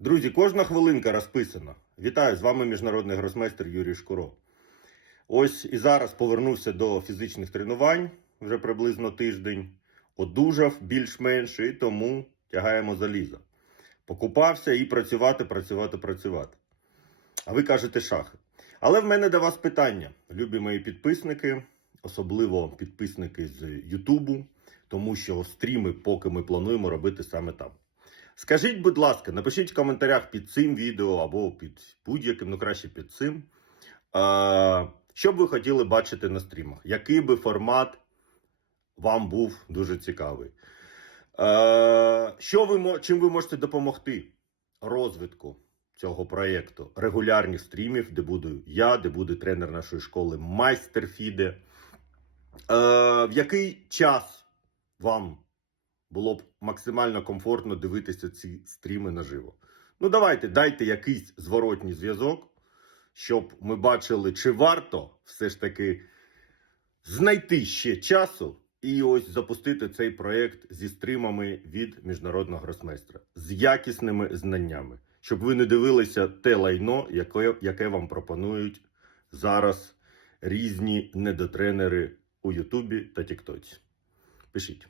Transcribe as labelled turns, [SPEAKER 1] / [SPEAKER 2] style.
[SPEAKER 1] Друзі, кожна хвилинка розписана. Вітаю, з вами міжнародний гросмейстер Юрій Шкуро. Ось і зараз повернувся до фізичних тренувань вже приблизно тиждень. Одужав більш-менш і тому тягаємо залізо. Покупався і працювати, працювати, працювати. А ви кажете шахи. Але в мене до вас питання, любі мої підписники, особливо підписники з Ютубу, тому що стріми поки ми плануємо робити саме там. Скажіть, будь ласка, напишіть в коментарях під цим відео або під будь-яким, ну краще під цим. А, що б ви хотіли бачити на стрімах? Який би формат вам був дуже цікавий? А, що ви, чим ви можете допомогти розвитку цього проєкту? Регулярних стрімів, де буду я, де буде тренер нашої школи майстер Фіде. Е, в який час вам було б максимально комфортно дивитися ці стріми наживо? Ну, давайте, дайте якийсь зворотній зв'язок, щоб ми бачили, чи варто все ж таки знайти ще часу і ось запустити цей проєкт зі стрімами від міжнародного гросмейстра з якісними знаннями, щоб ви не дивилися те лайно, яке, яке вам пропонують зараз різні недотренери у Ютубі та Тіктоці. Пишіть.